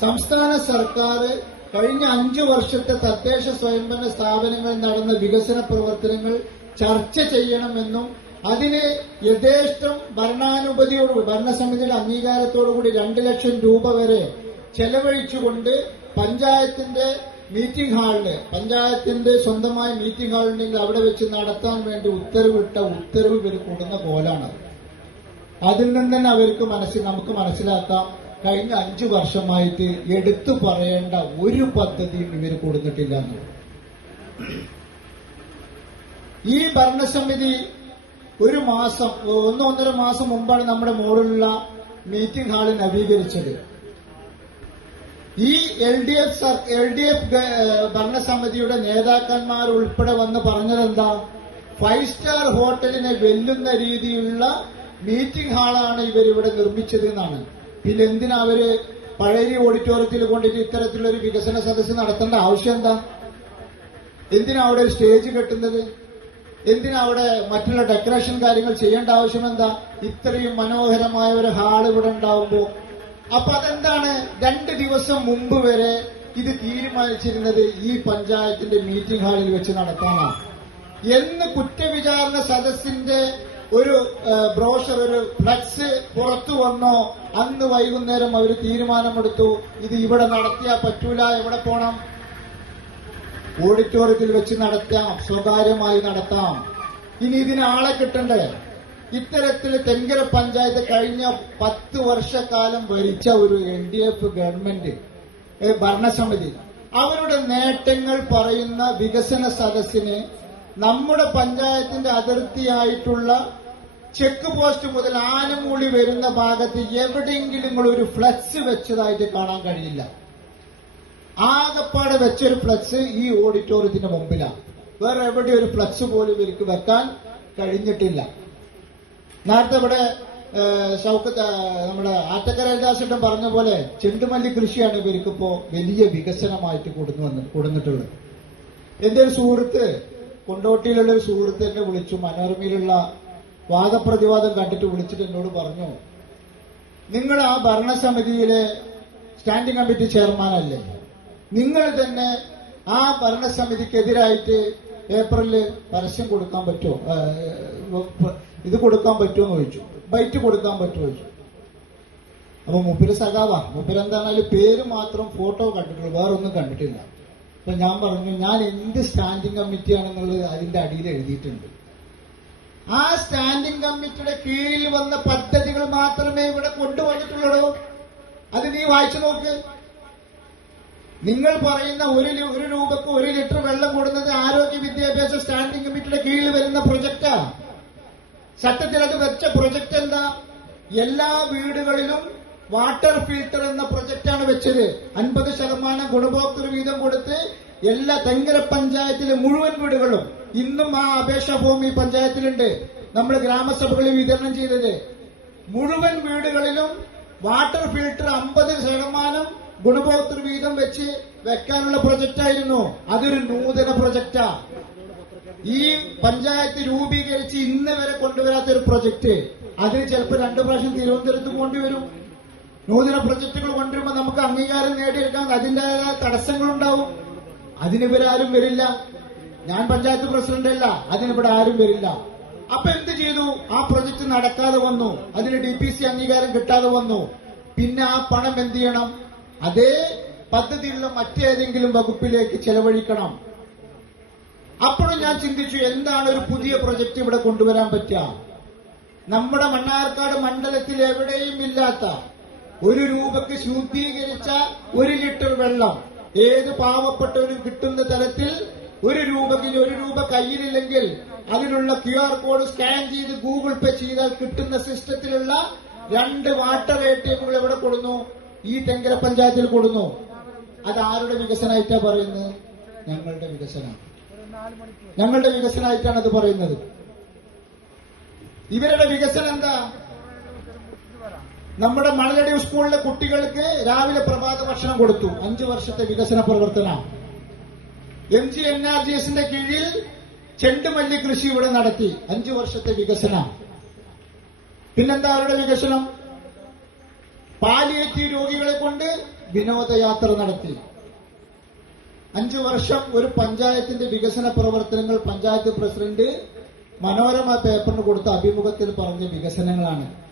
സംസ്ഥാന സർക്കാർ കഴിഞ്ഞ അഞ്ചു വർഷത്തെ തദ്ദേശ സ്വയംഭരണ സ്ഥാപനങ്ങളിൽ നടന്ന വികസന പ്രവർത്തനങ്ങൾ ചർച്ച ചെയ്യണമെന്നും അതിന് യഥേഷ്ടം ഭരണാനുമതിയോടുകൂടി ഭരണസമിതിയുടെ അംഗീകാരത്തോടുകൂടി രണ്ട് ലക്ഷം രൂപ വരെ ചെലവഴിച്ചുകൊണ്ട് പഞ്ചായത്തിന്റെ മീറ്റിംഗ് ഹാളിന് പഞ്ചായത്തിന്റെ സ്വന്തമായ മീറ്റിംഗ് ഹാളുണ്ടെങ്കിൽ അവിടെ വെച്ച് നടത്താൻ വേണ്ടി ഉത്തരവിട്ട ഉത്തരവ് ഇവർ കൂടുന്ന അതിൽ നിന്ന് തന്നെ അവർക്ക് മനസ്സിൽ നമുക്ക് മനസ്സിലാക്കാം. കഴിഞ്ഞ അഞ്ചു വർഷമായിട്ട് എടുത്തു പറയേണ്ട ഒരു പദ്ധതിയും ഇവർ കൊടുത്തിട്ടില്ല ഈ ഭരണസമിതി ഒരു മാസം ഒന്ന് ഒന്നര മാസം മുമ്പാണ് നമ്മുടെ മോളിലുള്ള മീറ്റിംഗ് ഹാൾ നവീകരിച്ചത്. ഈ L D F L D F ഭരണസമിതിയുടെ നേതാക്കന്മാർ ഉൾപ്പെടെ വന്ന് പറഞ്ഞതെന്താ? ഫൈവ് സ്റ്റാർ ഹോട്ടലിനെ വെല്ലുന്ന രീതിയിലുള്ള മീറ്റിംഗ് ഹാളാണ് ഇവരിവിടെ നിർമ്മിച്ചത് എന്നാണ്. പിന്നെ എന്തിനാ അവർ പഴയ ഓഡിറ്റോറിയത്തിൽ കൊണ്ടിട്ട് ഇത്തരത്തിലൊരു വികസന സദസ്സ് നടത്തേണ്ട ആവശ്യം എന്താ? എന്തിനാ അവിടെ ഒരു സ്റ്റേജ് കെട്ടുന്നത്? എന്തിനാ അവിടെ മറ്റുള്ള ഡെക്കറേഷൻ കാര്യങ്ങൾ ചെയ്യേണ്ട ആവശ്യം എന്താ? ഇത്രയും മനോഹരമായ ഒരു ഹാൾ ഇവിടെ ഉണ്ടാവുമ്പോ. അപ്പൊ അതെന്താണ്? രണ്ട് ദിവസം മുമ്പ് വരെ ഇത് തീരുമാനിച്ചിരുന്നത് ഈ പഞ്ചായത്തിന്റെ മീറ്റിംഗ് ഹാളിൽ വെച്ച് നടത്താനാണ്. എന്ന് കുറ്റവിചാരണ സദസ്സിന്റെ ഒരു ബ്രോഷർ ഒരു ഫ്ലക്സ് പുറത്തു വന്നോ അന്ന് വൈകുന്നേരം അവർ തീരുമാനമെടുത്തു ഇത് ഇവിടെ നടത്തിയാൽ പറ്റൂല എവിടെ പോണം? ഓഡിറ്റോറിയത്തിൽ വെച്ച് നടത്താം സ്വകാര്യമായി നടത്താം. ഇനി ഇതിന് ആളെ കിട്ടണ്ടേ? ഇത്തരത്തിൽ തെങ്കര പഞ്ചായത്ത് കഴിഞ്ഞ പത്ത് വർഷക്കാലം ഭരിച്ച ഒരു എൻ ഡി എഫ് ഗവൺമെന്റ് ഭരണസമിതി. അവരുടെ നേട്ടങ്ങൾ പറയുന്ന വികസന സദസ്സിന് നമ്മുടെ പഞ്ചായത്തിന്റെ അതിർത്തിയായിട്ടുള്ള ചെക്ക് പോസ്റ്റ് മുതൽ ആനമൂളി വരുന്ന ഭാഗത്ത് എവിടെയെങ്കിലും ഒരു ഫ്ലക്സ് വെച്ചതായിട്ട് കാണാൻ കഴിയില്ല. ആകപ്പാടെ വെച്ചൊരു ഫ്ലക്സ് ഈ ഓഡിറ്റോറിയത്തിന്റെ മുമ്പിലാണ്. വേറെ എവിടെ ഒരു ഫ്ലക്സ് പോലും ഇവർക്ക് വെക്കാൻ കഴിഞ്ഞിട്ടില്ല. നേരത്തെ ഇവിടെ നമ്മുടെ ആറ്റക്കര പറഞ്ഞ പോലെ ചെണ്ടുമല്ലി കൃഷിയാണ് ഇവർക്കിപ്പോ വലിയ വികസനമായിട്ട് കൊടുന്നു വന്ന് കൊടുന്നിട്ടുള്ളത്. എന്റെ ഒരു സുഹൃത്ത് കൊണ്ടോട്ടിയിലുള്ള ഒരു സുഹൃത്ത് എന്നെ വിളിച്ചു. മനോരമയിലുള്ള വാദപ്രതിവാദം കണ്ടിട്ട് വിളിച്ചിട്ട് എന്നോട് പറഞ്ഞു നിങ്ങൾ ആ ഭരണസമിതിയിലെ സ്റ്റാൻഡിംഗ് കമ്മിറ്റി ചെയർമാൻ അല്ലേ? നിങ്ങൾ തന്നെ ആ ഭരണസമിതിക്കെതിരായിട്ട് ഏപ്രിലിൽ പരസ്യം കൊടുക്കാൻ പറ്റുമോ? ഇത് കൊടുക്കാൻ പറ്റുമോ എന്ന് ചോദിച്ചു. ബൈറ്റ് കൊടുക്കാൻ പറ്റുമോ ചോദിച്ചു. അപ്പൊ മുപ്പിര് സഖാവാ. മുപ്പിര് എന്താണെങ്കിലും പേര് മാത്രം ഫോട്ടോ കണ്ടിട്ടുള്ളൂ. വേറൊന്നും കണ്ടിട്ടില്ല. അപ്പൊ ഞാൻ പറഞ്ഞു ഞാൻ എന്ത് സ്റ്റാൻഡിംഗ് കമ്മിറ്റിയാണെന്നുള്ളത് അതിന്റെ അടിയിൽ എഴുതിയിട്ടുണ്ട്. ആ സ്റ്റാൻഡിംഗ് കമ്മിറ്റിയുടെ കീഴിൽ വന്ന പദ്ധതികൾ മാത്രമേ ഇവിടെ കൊണ്ടുവന്നിട്ടുള്ളൂ അത് നീ വായിച്ചു നോക്ക്. നിങ്ങൾ പറയുന്ന ഒരു ഒരു രൂപക്ക് ഒരു ലിറ്റർ വെള്ളം കൊടുക്കുന്നത് ആരോഗ്യ വിദ്യാഭ്യാസ സ്റ്റാൻഡിംഗ് കമ്മിറ്റിയുടെ കീഴിൽ വരുന്ന പ്രൊജക്റ്റാ സത്യത്തിൽ അത് വെച്ച പ്രൊജക്ട് എന്താ? എല്ലാ വീടുകളിലും വാട്ടർ ഫിൽട്ടർ എന്ന പ്രൊജക്റ്റാണ് വെച്ചത്. അൻപത് ശതമാനം ഗുണഭോക്തൃ വീതം കൊടുത്ത് എല്ലാ തെങ്കര പഞ്ചായത്തിലെ മുഴുവൻ വീടുകളും ഇന്നും ആ അപേക്ഷാ ഭൂമി പഞ്ചായത്തിലുണ്ട്. നമ്മൾ ഗ്രാമസഭകളിൽ വിതരണം ചെയ്തത്. മുഴുവൻ വീടുകളിലും വാട്ടർ ഫിൽട്ടർ അമ്പത് ശതമാനം ഗുണഭോക്തൃ വീതം വെച്ച് വെക്കാനുള്ള പ്രൊജക്റ്റായിരുന്നു അതൊരു നൂതന പ്രൊജക്റ്റാ ഈ പഞ്ചായത്ത് രൂപീകരിച്ച് ഇന്ന് വരെ കൊണ്ടുവരാത്ത ഒരു പ്രൊജക്ട് അതിന് ചിലപ്പോൾ രണ്ടു പ്രാവശ്യം തിരുവനന്തപുരത്ത് കൊണ്ടുവരും. നൂതന പ്രൊജക്ടുകൾ കൊണ്ടുവരുമ്പോൾ നമുക്ക് അംഗീകാരം നേടിയെടുക്കാൻ അതിന്റെതായ തടസ്സങ്ങളുണ്ടാവും. അതിനിവിടെ ആരും വരില്ല. ഞാൻ പഞ്ചായത്ത് പ്രസിഡന്റ് അല്ല അതിനിവിടെ ആരും വരില്ല. അപ്പൊ എന്ത് ചെയ്തു? ആ പ്രൊജക്ട് നടക്കാതെ വന്നു. അതിന് ഡി പി സി അംഗീകാരം കിട്ടാതെ വന്നു. പിന്നെ ആ പണം എന്ത് ചെയ്യണം? അതേ പദ്ധതിയുള്ള മറ്റേതെങ്കിലും വകുപ്പിലേക്ക് ചെലവഴിക്കണം. അപ്പോഴും ഞാൻ ചിന്തിച്ചു എന്താണ് ഒരു പുതിയ പ്രൊജക്ട് ഇവിടെ കൊണ്ടുവരാൻ പറ്റുക? നമ്മുടെ മണ്ണാർക്കാട് മണ്ഡലത്തിൽ എവിടെയും ഇല്ലാത്ത ഒരു രൂപക്ക് ശുദ്ധീകരിച്ച ഒരു ലിറ്റർ വെള്ളം ഏത് പാവപ്പെട്ടവരും കിട്ടുന്ന തരത്തിൽ ഒരു രൂപയ്ക്ക് ഒരു രൂപ കയ്യിലില്ലെങ്കിൽ അതിനുള്ള ക്യു ആർ കോഡ് സ്കാൻ ചെയ്ത് ഗൂഗിൾ പേ ചെയ്താൽ കിട്ടുന്ന സിസ്റ്റത്തിലുള്ള രണ്ട് വാട്ടർ എ ടി എമ്മുകൾ എവിടെ കൊടുന്നു? ഈ തെങ്കര പഞ്ചായത്തിൽ കൊടുന്നു. അത് ആരുടെ വികസനമായിട്ടാ പറയുന്നത്? ഞങ്ങളുടെ വികസനം. ഞങ്ങളുടെ വികസനമായിട്ടാണ് അത് പറയുന്നത്. ഇവരുടെ വികസനം എന്താ? നമ്മുടെ മണലടി സ്കൂളിലെ കുട്ടികൾക്ക് രാവിലെ പ്രഭാത ഭക്ഷണം കൊടുത്തു. അഞ്ചു വർഷത്തെ വികസന പ്രവർത്തനം. M G N R G എസിന്റെ കീഴിൽ ചെണ്ടുമല്ലി കൃഷി ഇവിടെ നടത്തി. അഞ്ചു വർഷത്തെ വികസനം. പിന്നെന്താ അവരുടെ വികസനം? പാലിയേറ്റി രോഗികളെ കൊണ്ട് വിനോദയാത്ര നടത്തി. അഞ്ചു വർഷം ഒരു പഞ്ചായത്തിന്റെ വികസന പ്രവർത്തനങ്ങൾ പഞ്ചായത്ത് പ്രസിഡന്റ് മനോരമ പേപ്പറിന് കൊടുത്ത അഭിമുഖത്തിൽ പറഞ്ഞ വികസനങ്ങളാണ്.